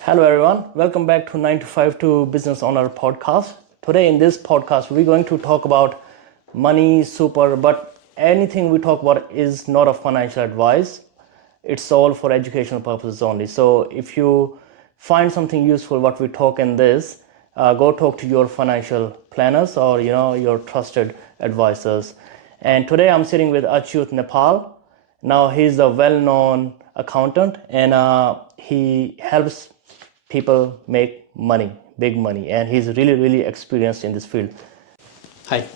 Hello everyone, welcome back to 9 to 5 to Business Owner podcast. Today in this podcast we're going to talk about money, super, but anything we talk about is not a financial advice. It's all for educational purposes only. So if you find something useful what we talk in this, go talk to your financial planners or your trusted advisors. And today I'm sitting with Achyut Nepal. Now he's a well-known accountant and he helps people make money, big money, and he's really experienced in this field. Hi.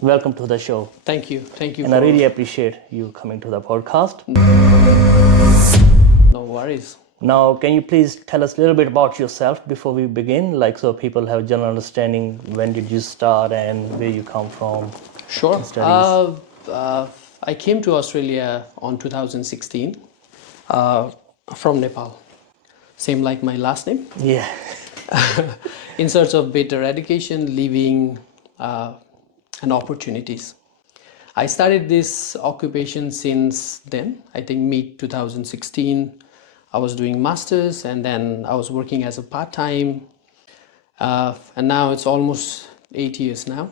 Welcome to the show. Thank you. And I really appreciate you coming to the podcast. No worries. Now, can you please tell us a little bit about yourself before we begin, like so people have a general understanding when did you start and where you come from? Sure. Studies. I came to Australia on 2016 from Nepal. Same like my last name. Yeah. In search of better education, living, and opportunities. I started this occupation since then, I think mid 2016. I was doing masters and then I was working as a part-time. And now it's almost 8 years now.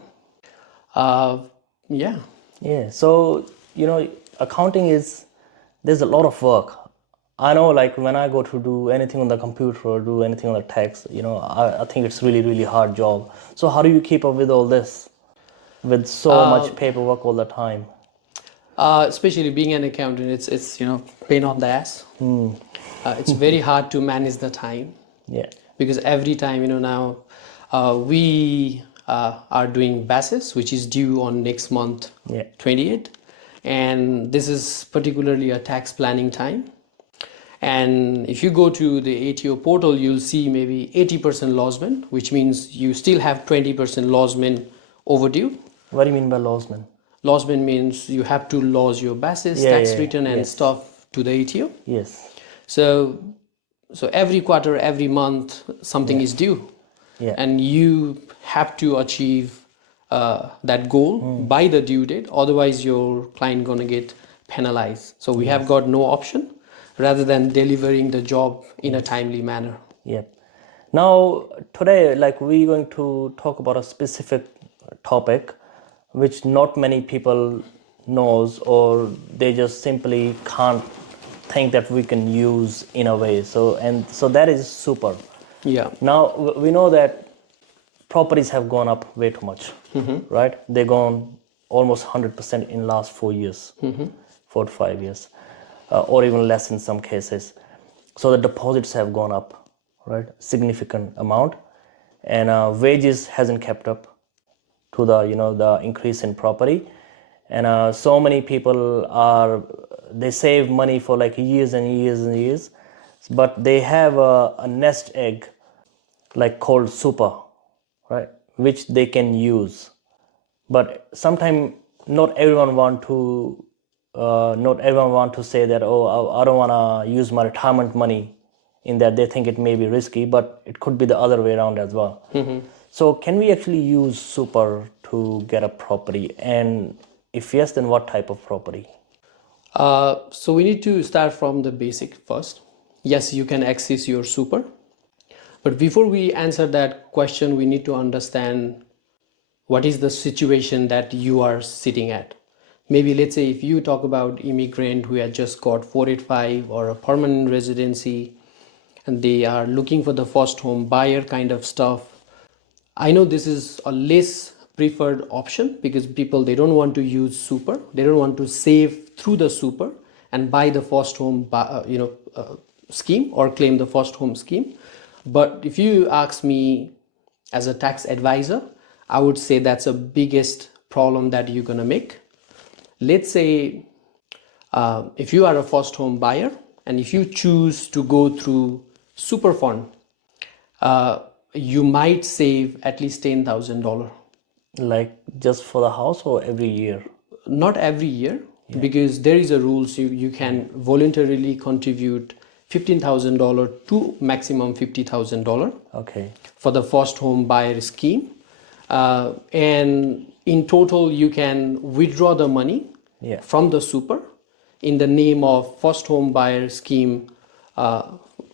Yeah. Yeah. So, accounting there's a lot of work. I know, like when I go to do anything on the computer or do anything on the text, I think it's really hard job. So how do you keep up with all this, with so much paperwork all the time? Especially being an accountant, it's pain on the ass. It's very hard to manage the time. Yeah. Because every time now we are doing basis, which is due on next month, 28th, and this is particularly a tax planning time. And if you go to the ATO portal, you'll see maybe 80% lodgement, which means you still have 20% lodgement overdue. What do you mean by lodgement? Lodgement means you have to lodge your basis, tax return and stuff to the ATO. Yes. So every quarter, every month, something is due. Yeah. And you have to achieve that goal by the due date. Otherwise, your client gonna get penalized. So we have got no option rather than delivering the job in a timely manner. Yeah. Now, today, like we're going to talk about a specific topic which not many people knows, or they just simply can't think that we can use in a way. So that is super. Yeah. Now, we know that properties have gone up way too much, right? They've gone almost 100% in last 4 years, 4 to 5 years. Or even less in some cases. So the deposits have gone up, right? Significant amount, and wages hasn't kept up to the increase in property, and so many people they save money for like years and years, but they have a nest egg like called super, right? Which they can use, but sometimes not everyone want to say that, I don't want to use my retirement money in that. They think it may be risky, but it could be the other way around as well. So can we actually use super to get a property? And if yes, then what type of property? So we need to start from the basic first. Yes, you can access your super. But before we answer that question, we need to understand what is the situation that you are sitting at. Maybe let's say if you talk about immigrant who had just got 485 or a permanent residency and they are looking for the first home buyer kind of stuff. I know this is a less preferred option because people, they don't want to use super. They don't want to save through the super and buy the first home scheme or claim the first home scheme. But if you ask me as a tax advisor, I would say that's the biggest problem that you're going to make. Let's say if you are a first home buyer and if you choose to go through super fund, you might save at least $10,000. Like just for the house or every year? Not every year, because there is a rule. So you can voluntarily contribute $15,000 to maximum $50,000. Okay. For the first home buyer scheme. And in total, you can withdraw the money from the super in the name of first home buyer scheme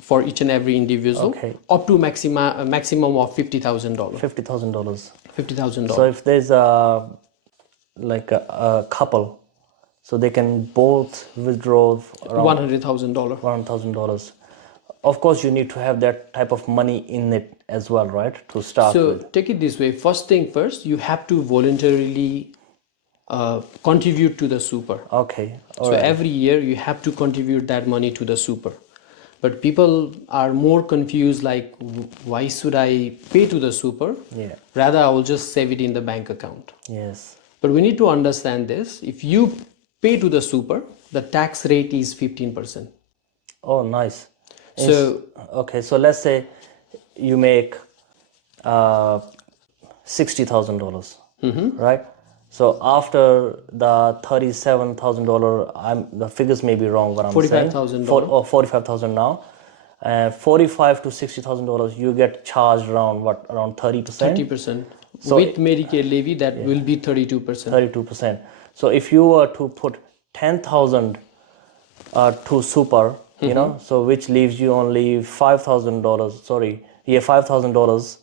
for each and every individual, Okay. up to a maximum of $50,000. $50,000. $50,000. So if there's a couple, so they can both withdraw around $100,000. $1,000. Of course, you need to have that type of money in it as well, right? To start So with. take it this way. First thing first, you have to voluntarily contribute to the super. Okay. All So right. every year you have to contribute that money to the super. But people are more confused, like, why should I pay to the super? Yeah. Rather, I will just save it in the bank account. Yes. But we need to understand this. If you pay to the super, the tax rate is 15%. Oh, nice. So Okay, so let's say you make $60,000, right? So after the $37,000, the figures may be wrong. What I'm saying, $45,000. 45,000 now, $45,000 to $60,000, you get charged around what? Around 30%. 30%. So With Medicare levy, that will be 32%. 32%. So if you were to put 10,000 to super, you know, so which leaves you only $5,000. $5,000,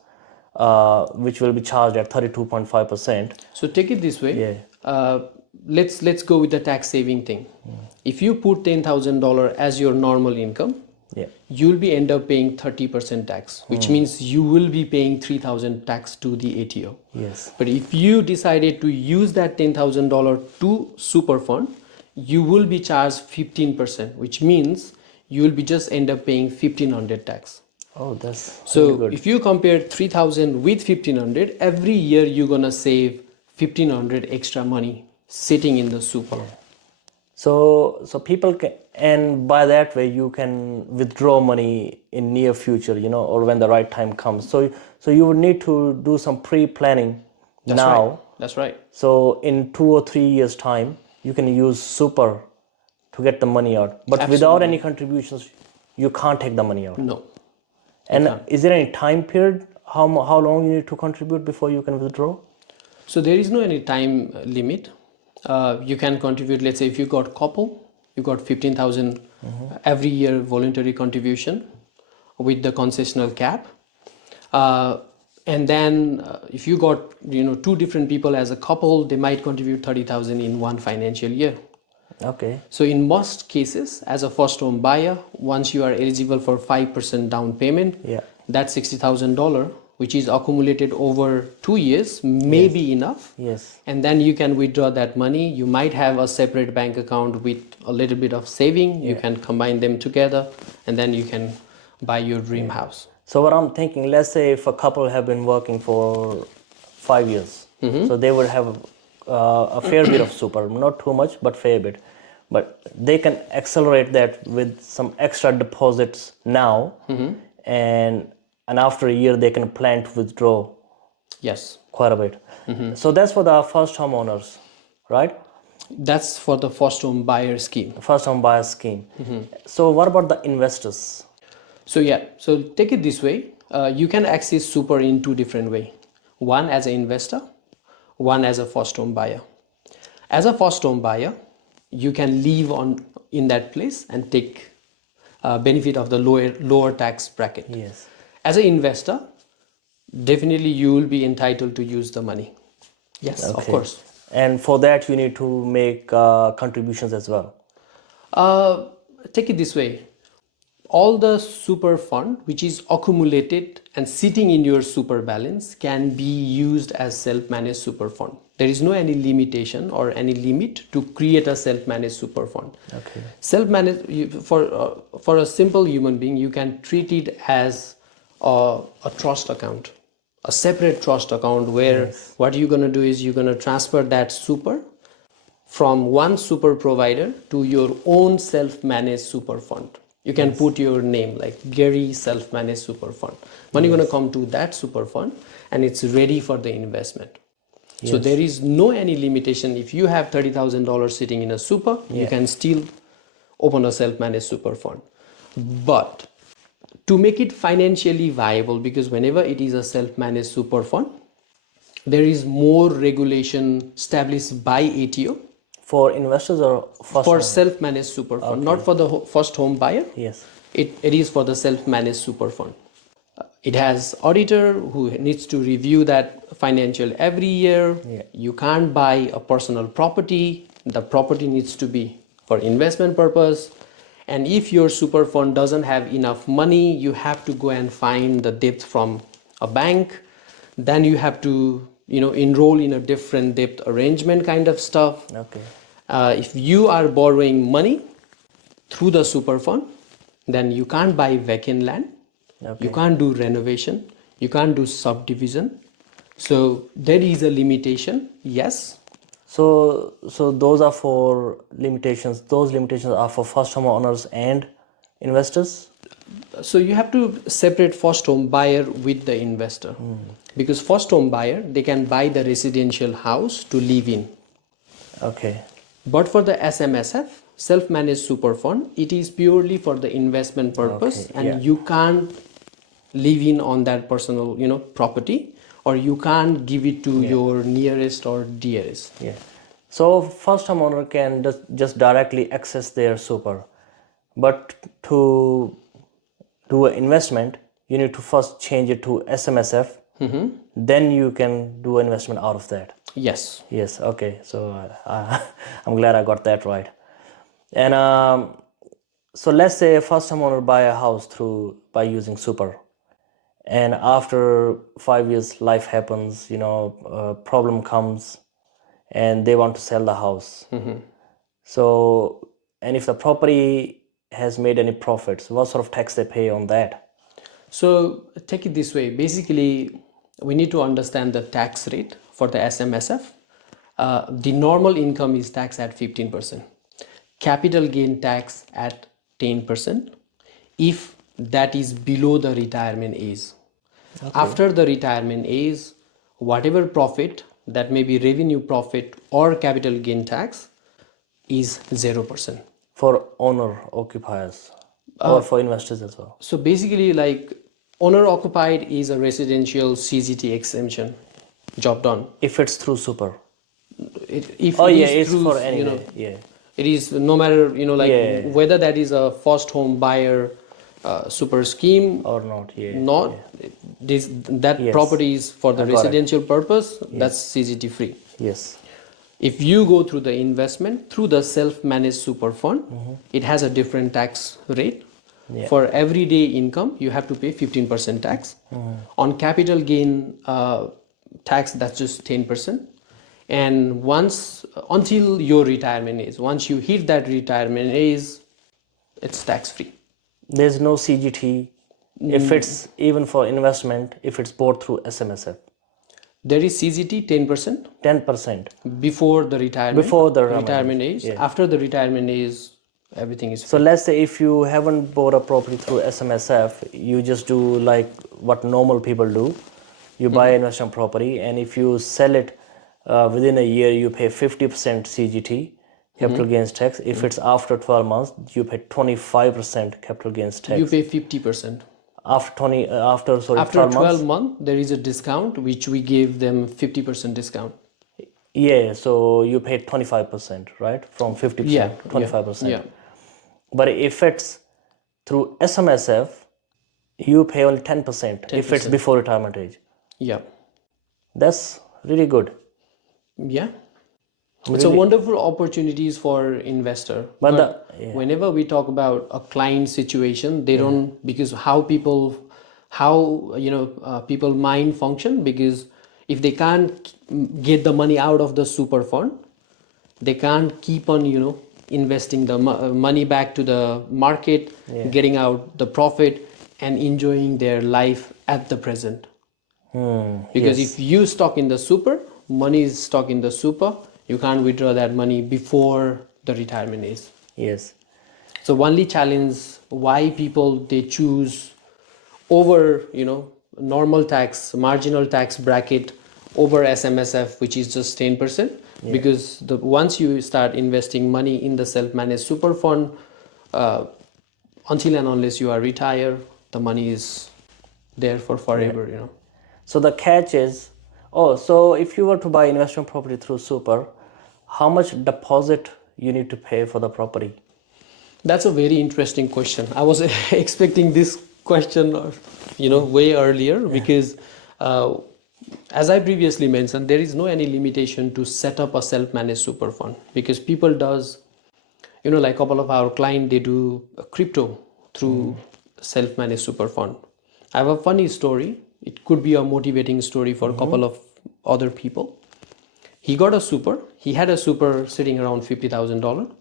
which will be charged at 32.5%. So take it this way. Yeah. Let's go with the tax saving thing. If you put $10,000 as your normal income, Yeah. you'll be end up paying 30% tax, which means you will be paying 3,000 tax to the ATO. Yes. But if you decided to use that $10,000 to super fund, you will be charged 15%, which means you will be just end up paying 1,500 tax. Oh, that's So really good. if you compare 3,000 with 1,500, every year you're gonna save 1,500 extra money sitting in the super. So people can, and by that way you can withdraw money in near future, you know, or when the right time comes. So you would need to do some pre-planning now. Right. That's right. So in 2 or 3 years time, you can use super to get the money out. But without any contributions, you can't take the money out. No. And is there any time period? How long you need to contribute before you can withdraw? So there is no any time limit. You can contribute. Let's say if you got couple, you got 15,000 every year voluntary contribution with the concessional cap. And then if you got two different people as a couple, they might contribute 30,000 in one financial year. Okay. So in most cases, as a first home buyer, once you are eligible for 5% down payment, that $60,000, which is accumulated over 2 years, may be enough. Yes. And then you can withdraw that money. You might have a separate bank account with a little bit of saving. You can combine them together, and then you can buy your dream house. So what I'm thinking, let's say if a couple have been working for 5 years, so they would have a fair bit of super, not too much, but fair bit. But they can accelerate that with some extra deposits now, and after a year they can plan to withdraw. Yes. Quite a bit. So that's for the first homeowners, right? That's for the first home buyer scheme. First home buyer scheme. So what about the investors? So take it this way. You can access super in two different ways. One as an investor, one as a first home buyer. As a first home buyer, you can live in that place and take benefit of the lower tax bracket. Yes. As an investor, definitely you will be entitled to use the money. Yes, of course. And for that you need to make contributions as well. Take it this way. All the super fund which is accumulated and sitting in your super balance can be used as self-managed super fund. There is no any limitation or any limit to create a self-managed super fund. Okay. Self-managed, for a simple human being, you can treat it as a trust account, a separate trust account where what you're going to do is you're going to transfer that super from one super provider to your own self-managed super fund. You can put your name like Gary self-managed super fund. Money going to come to that super fund and it's ready for the investment. So there is no any limitation. If you have $30,000 sitting in a super, you can still open a self-managed super fund. But to make it financially viable, because whenever it is a self-managed super fund, there is more regulation established by ATO. For investors or first For home? self-managed super fund, not for the first home buyer. Yes. It is for the self-managed super fund. It has auditor who needs to review that financial every year. Yeah. You can't buy a personal property. The property needs to be for investment purpose. And if your super fund doesn't have enough money, you have to go and find the debt from a bank. Then you have to, enroll in a different debt arrangement kind of stuff. Okay. If you are borrowing money through the super fund, then you can't buy vacant land. Okay. You can't do renovation. You can't do subdivision. So there is a limitation, yes. So those are for limitations. Those limitations are for first home owners and investors. So you have to separate first home buyer with the investor. Because first home buyer, they can buy the residential house to live in. Okay. But for the SMSF, self-managed super fund, it is purely for the investment purpose, Okay, and yeah. you can't live in on that personal, property, or you can't give it to your nearest or dearest. Yeah. So first homeowner can just directly access their super, but to do an investment, you need to first change it to SMSF. Then you can do investment out of that. Yes. Yes. Okay. So I'm glad I got that right. And so let's say a first homeowner buy a house by using super, and after 5 years life happens, problem comes, and they want to sell the house. So, and if the property has made any profits, what sort of tax they pay on that? So take it this way. Basically, we need to understand the tax rate for the SMSF. The normal income is taxed at 15%. Capital gain tax at 10%. If that is below the retirement age. Okay. After the retirement age, whatever profit, that may be revenue profit or capital gain tax, is 0%. For owner occupiers or for investors as well? So basically, like, owner occupied is a residential CGT exemption, job done. If it's through super. If Oh it yeah, is it's through, for anyway. Yeah. it is no matter, Yeah. whether that is a first home buyer super scheme Or not. Yeah. not, that Yes. property is for the I got it. residential purpose, that's CGT free. Yes. If you go through the investment through the self-managed super fund, it has a different tax rate. Yeah. For everyday income, you have to pay 15% tax. On capital gain tax, that's just 10%. And until your retirement age, once you hit that retirement age, it's tax free. There's no CGT if it's even for investment, if it's bought through SMSF. There is CGT 10%. 10%. Before the retirement. Before the retirement age. Yeah. After the retirement age, everything is free. So let's say if you haven't bought a property through SMSF, you just do like what normal people do. You buy an investment property, and if you sell it within a year, you pay 50% CGT, capital gains tax. If it's after 12 months, you pay 25% capital gains tax. You pay 50%. After 12 months, there is a discount which we gave them 50% discount. Yeah, so you pay 25%, right? From 50%, Yeah, 25%. yeah. But if it's through SMSF, you pay only 10%, if it's before retirement age. Yeah. That's really good. Yeah. It's a wonderful opportunities for investor. But whenever we talk about a client situation, they don't, because people mind function, because if they can't get the money out of the super fund, they can't keep on, investing the money back to the market, getting out the profit and enjoying their life at the present. Because if you stock in the super, money is stuck in the super, you can't withdraw that money before the retirement age. Yes. So only challenge why people they choose over, normal tax, marginal tax bracket over SMSF, which is just 10%. Because once you start investing money in the self-managed super fund, until and unless you are retired, the money is there for forever, So the catch is, so if you were to buy investment property through super, how much deposit you need to pay for the property? That's a very interesting question. I was expecting this question, way earlier because, as I previously mentioned, there is no any limitation to set up a self-managed super fund because people does, like a couple of our client, they do crypto through self-managed super fund. I have a funny story. It could be a motivating story for a couple of other people. He got a super. He had a super sitting around $50,000.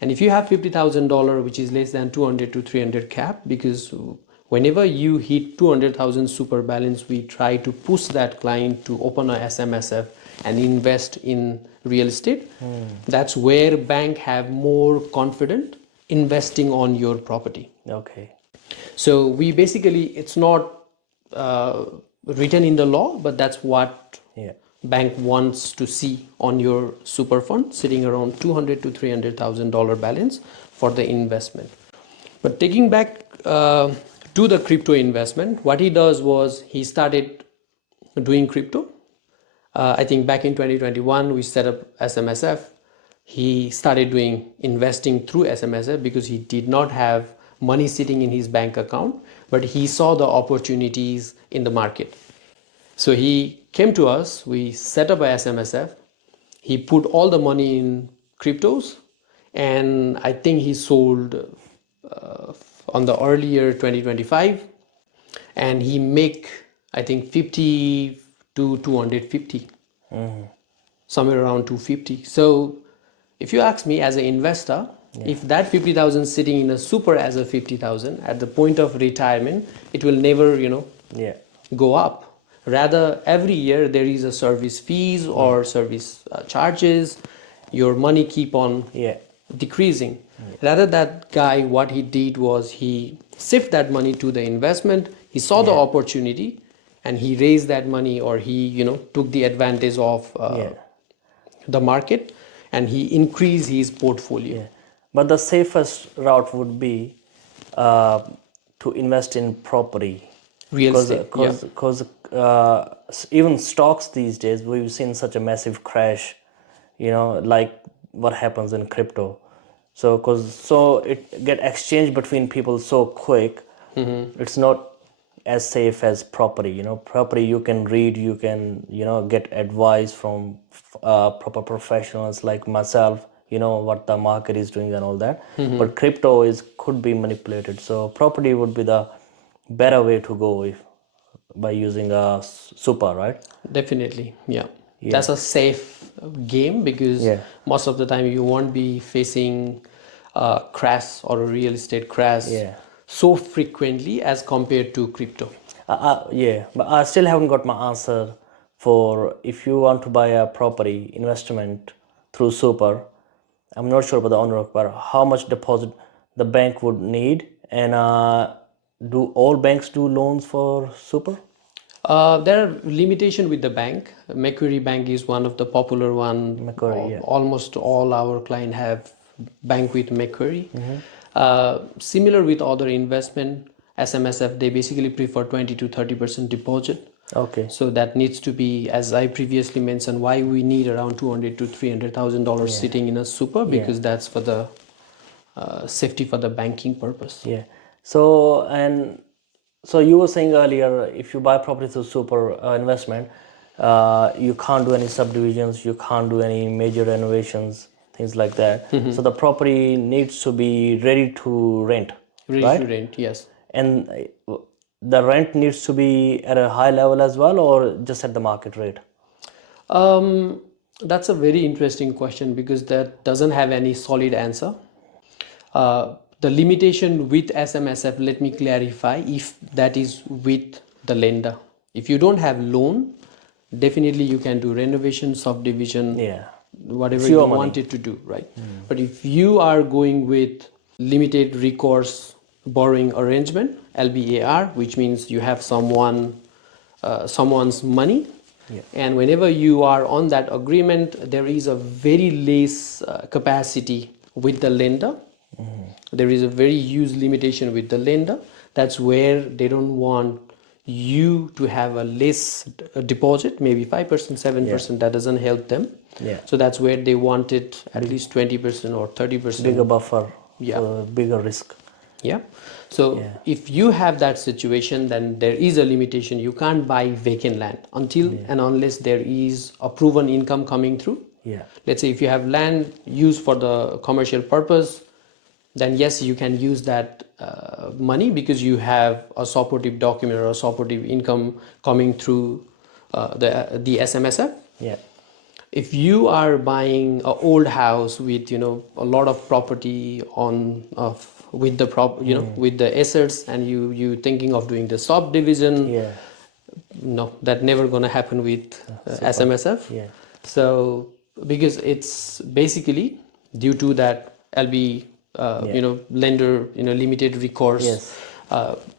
And if you have $50,000, which is less than 200 to 300 cap, because whenever you hit 200,000 super balance, we try to push that client to open a SMSF and invest in real estate. That's where bank have more confident investing on your property. Okay. So we basically, it's not written in the law, but that's what bank wants to see on your super fund, sitting around 200 to $300,000 balance for the investment. But taking back to the crypto investment, what he does was he started doing crypto. I think back in 2021 we set up SMSF. He started doing investing through SMSF because he did not have money sitting in his bank account, but he saw the opportunities in the market. So he came to us, we set up a SMSF, he put all the money in cryptos, and I think he sold on the earlier 2025, and he make, I think, 50 to 250, somewhere around 250. So if you ask me as an investor, if that 50,000 sitting in a super as a 50,000 at the point of retirement, it will never, go up. Rather, every year there is a service fees or service charges. Your money keep on decreasing. Rather, that guy, what he did was he shift that money to the investment. He saw the opportunity, and he raised that money, or he took the advantage of the market, and he increased his portfolio. But the safest route would be to invest in property. Real estate. Because even stocks these days, we've seen such a massive crash, like what happens in crypto. So it get exchanged between people so quick. It's not as safe as property. Property you can read, you can get advice from proper professionals like myself. What the market is doing and all that. But crypto could be manipulated. So property would be the better way to go by using a super, right? Definitely, that's a safe game because most of the time you won't be facing a crash or a real estate crash so frequently as compared to crypto. But I still haven't got my answer for if you want to buy a property investment through super. I'm not sure about the owner, but how much deposit the bank would need, and do all banks do loans for super? There are limitations with the bank. Macquarie Bank is one of the popular one. Macquarie, Almost all our clients have bank with Macquarie. Similar with other investment, SMSF, they basically prefer 20 to 30% deposit. Okay. So that needs to be, as I previously mentioned, why we need around $200 to $300,000 sitting in a super, because that's for the safety for the banking purpose. So you were saying earlier, if you buy property through super investment, you can't do any subdivisions, you can't do any major renovations, things like that. So the property needs to be ready to rent. Ready to rent, yes. And the rent needs to be at a high level as well, or just at the market rate? That's a very interesting question because that doesn't have any solid answer. The limitation with SMSF, let me clarify, if that is with the lender. If you don't have loan, definitely you can do renovation, subdivision, whatever you wanted to do, right? But if you are going with limited recourse borrowing arrangement, LBAR, which means you have someone's money, and whenever you are on that agreement, there is a very less capacity with the lender. There is a very huge limitation with the lender. That's where they don't want you to have a less deposit, maybe 5%, 7%. That doesn't help them. So that's where they wanted at least 20% or 30%. Bigger buffer. Yeah. So bigger risk. Yeah. So if you have that situation, then there is a limitation. You can't buy vacant land until and unless there is a proven income coming through. Yeah. Let's say if you have land used for the commercial purpose, then yes, you can use that money because you have a supportive document or a supportive income coming through the SMSF. Yeah. If you are buying an old house with a lot of property on with the with the assets, and you thinking of doing the subdivision, Yeah. no, that never gonna happen with SMSF. Yeah. So because it's basically due to that LB lender limited recourse Yes.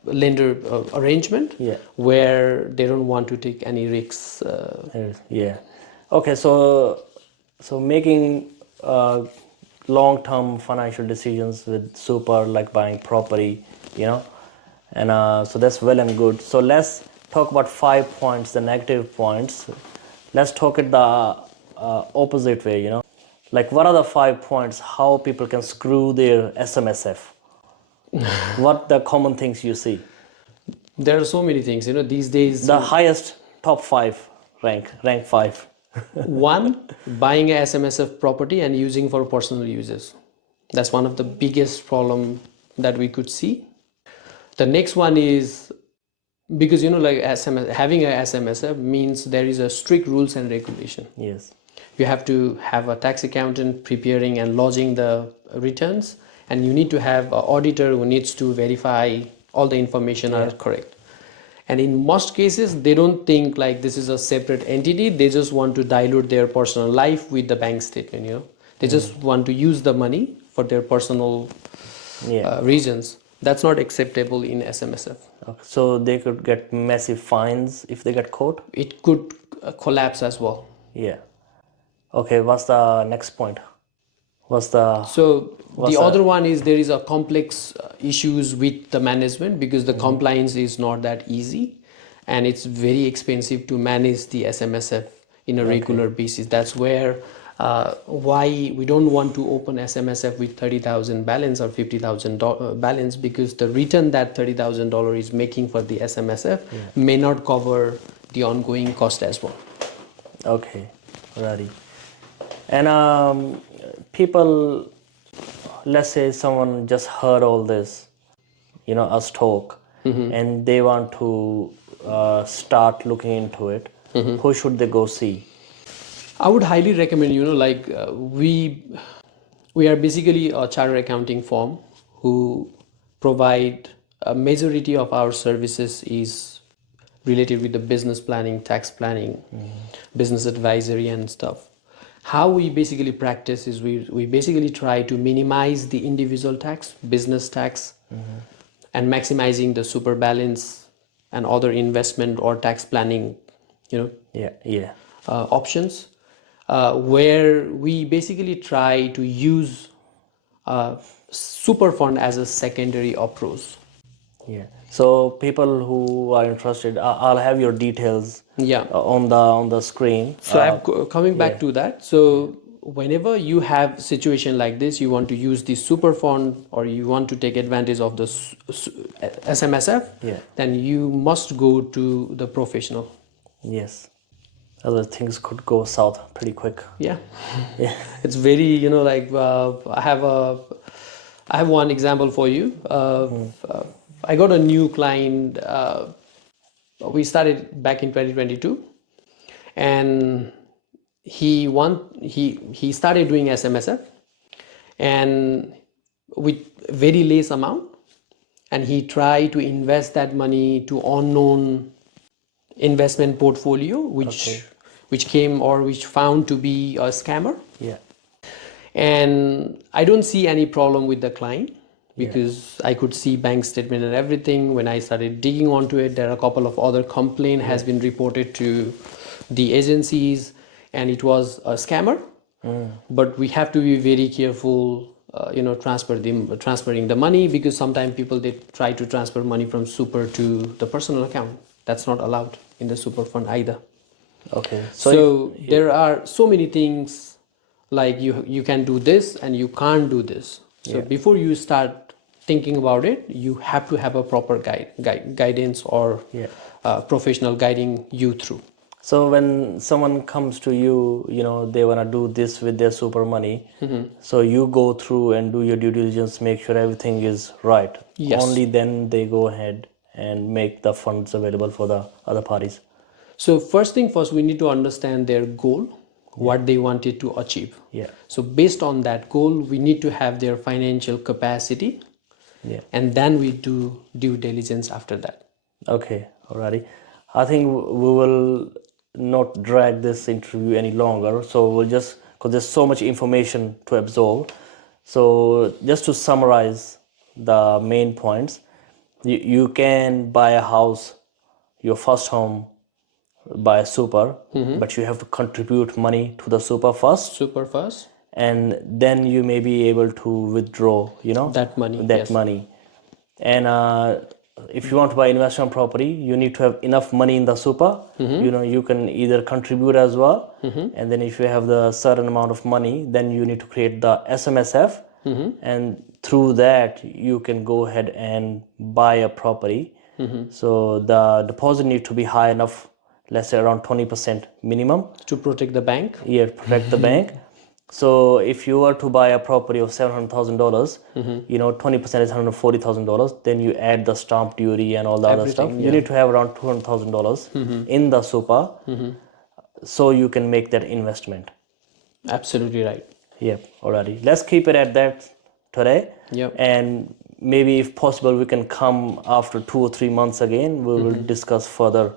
lender arrangement, Yeah. where they don't want to take any risks. Yeah. Okay. So making long-term financial decisions with super, like buying property, and so that's well and good. So let's talk about 5 points, the negative points. Let's talk it the opposite way. Like, what are the 5 points how people can screw their SMSF? What the common things you see? There are so many things these days. The highest top 5 rank 5. One, buying a SMSF property and using for personal uses. That's one of the biggest problem that we could see. The next one is because like having a SMSF means there is a strict rules and regulation. Yes. You have to have a tax accountant preparing and lodging the returns, and you need to have an auditor who needs to verify all the information are correct. And in most cases, they don't think like this is a separate entity. They just want to dilute their personal life with the bank statement. They just want to use the money for their personal reasons. That's not acceptable in SMSF. Okay. So they could get massive fines if they get caught? It could collapse as well. Yeah. Okay, what's the next point? So the other one is there is a complex issues with the management because the compliance is not that easy, and it's very expensive to manage the SMSF in a regular basis. That's where why we don't want to open SMSF with 30,000 balance or 50,000 balance, because the return that $30,000 is making for the SMSF may not cover the ongoing cost as well. Okay, ready. And people, let's say someone just heard all this, us talk, and they want to start looking into it. Who should they go see? I would highly recommend, we are basically a chartered accounting firm who provide a majority of our services is related with the business planning, tax planning, business advisory and stuff. How we basically practice is we basically try to minimize the individual tax, business tax, and maximizing the super balance and other investment or tax planning, options, where we basically try to use super fund as a secondary approach. Yeah. So people who are interested, I'll have your details on the screen. So I'm coming back to that. So whenever you have situation like this, you want to use the super fund or you want to take advantage of the SMSF, then you must go to the professional. Yes. Other things could go south pretty quick. Yeah. It's very, I have one example for you. I got a new client. We started back in 2022, and he started doing SMSF, and with very less amount, and he tried to invest that money to unknown investment portfolio, which came or which found to be a scammer. Yeah. And I don't see any problem with the client, because I could see bank statement and everything. When I started digging onto it, there are a couple of other complaint has been reported to the agencies, and it was a scammer. But we have to be very careful, transferring the money, because sometimes people, they try to transfer money from super to the personal account. That's not allowed in the super fund either. Okay. So there are so many things, like you can do this and you can't do this. So before you start thinking about it, you have to have a proper guidance or professional guiding you through. So when someone comes to you, they want to do this with their super money. So you go through and do your due diligence, make sure everything is right. Yes. Only then they go ahead and make the funds available for the other parties. So first thing first, we need to understand their goal, what they wanted to achieve. Yeah. So based on that goal, we need to have their financial capacity. Yeah. And then we do due diligence after that. Okay, alrighty. I think we will not drag this interview any longer. So we'll just, because there's so much information to absorb. So just to summarize the main points, you can buy a house, your first home, by a super, but you have to contribute money to the super first. Super first. And then you may be able to withdraw, That money. that Yes. money. And if you want to buy investment property, you need to have enough money in the super. You can either contribute as well, and then if you have the certain amount of money, then you need to create the SMSF, and through that you can go ahead and buy a property. So the deposit need to be high enough, let's say around 20% minimum, To protect the bank. yeah, protect the bank. So if you were to buy a property of $700,000, 20% is $140,000. Then you add the stamp duty and all the other stuff. You need to have around $200,000 in the super, so you can make that investment. Absolutely right. Yep, already. Let's keep it at that today. Yep. And maybe if possible, we can come after 2 or 3 months again. We will discuss further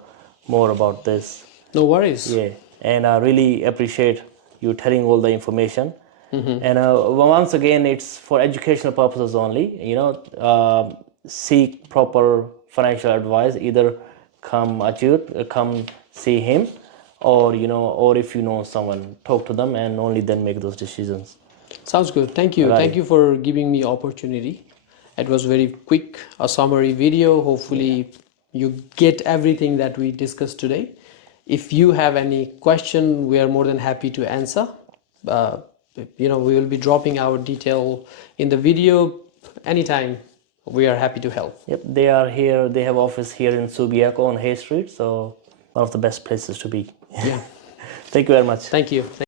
more about this. No worries. Yeah, and I really appreciate you telling all the information. And once again, it's for educational purposes only. Seek proper financial advice. Either come Achyut, come see him, or or if you know someone, talk to them, and only then make those decisions. Sounds good. Thank you. Right. Thank you for giving me opportunity. It was very quick, a summary video. Hopefully you get everything that we discussed today. If you have any question, we are more than happy to answer. We will be dropping our detail in the video anytime. We are happy to help. Yep, they are here. They have office here in Subiaco on Hay Street, so one of the best places to be. Yeah. Thank you very much. Thank you.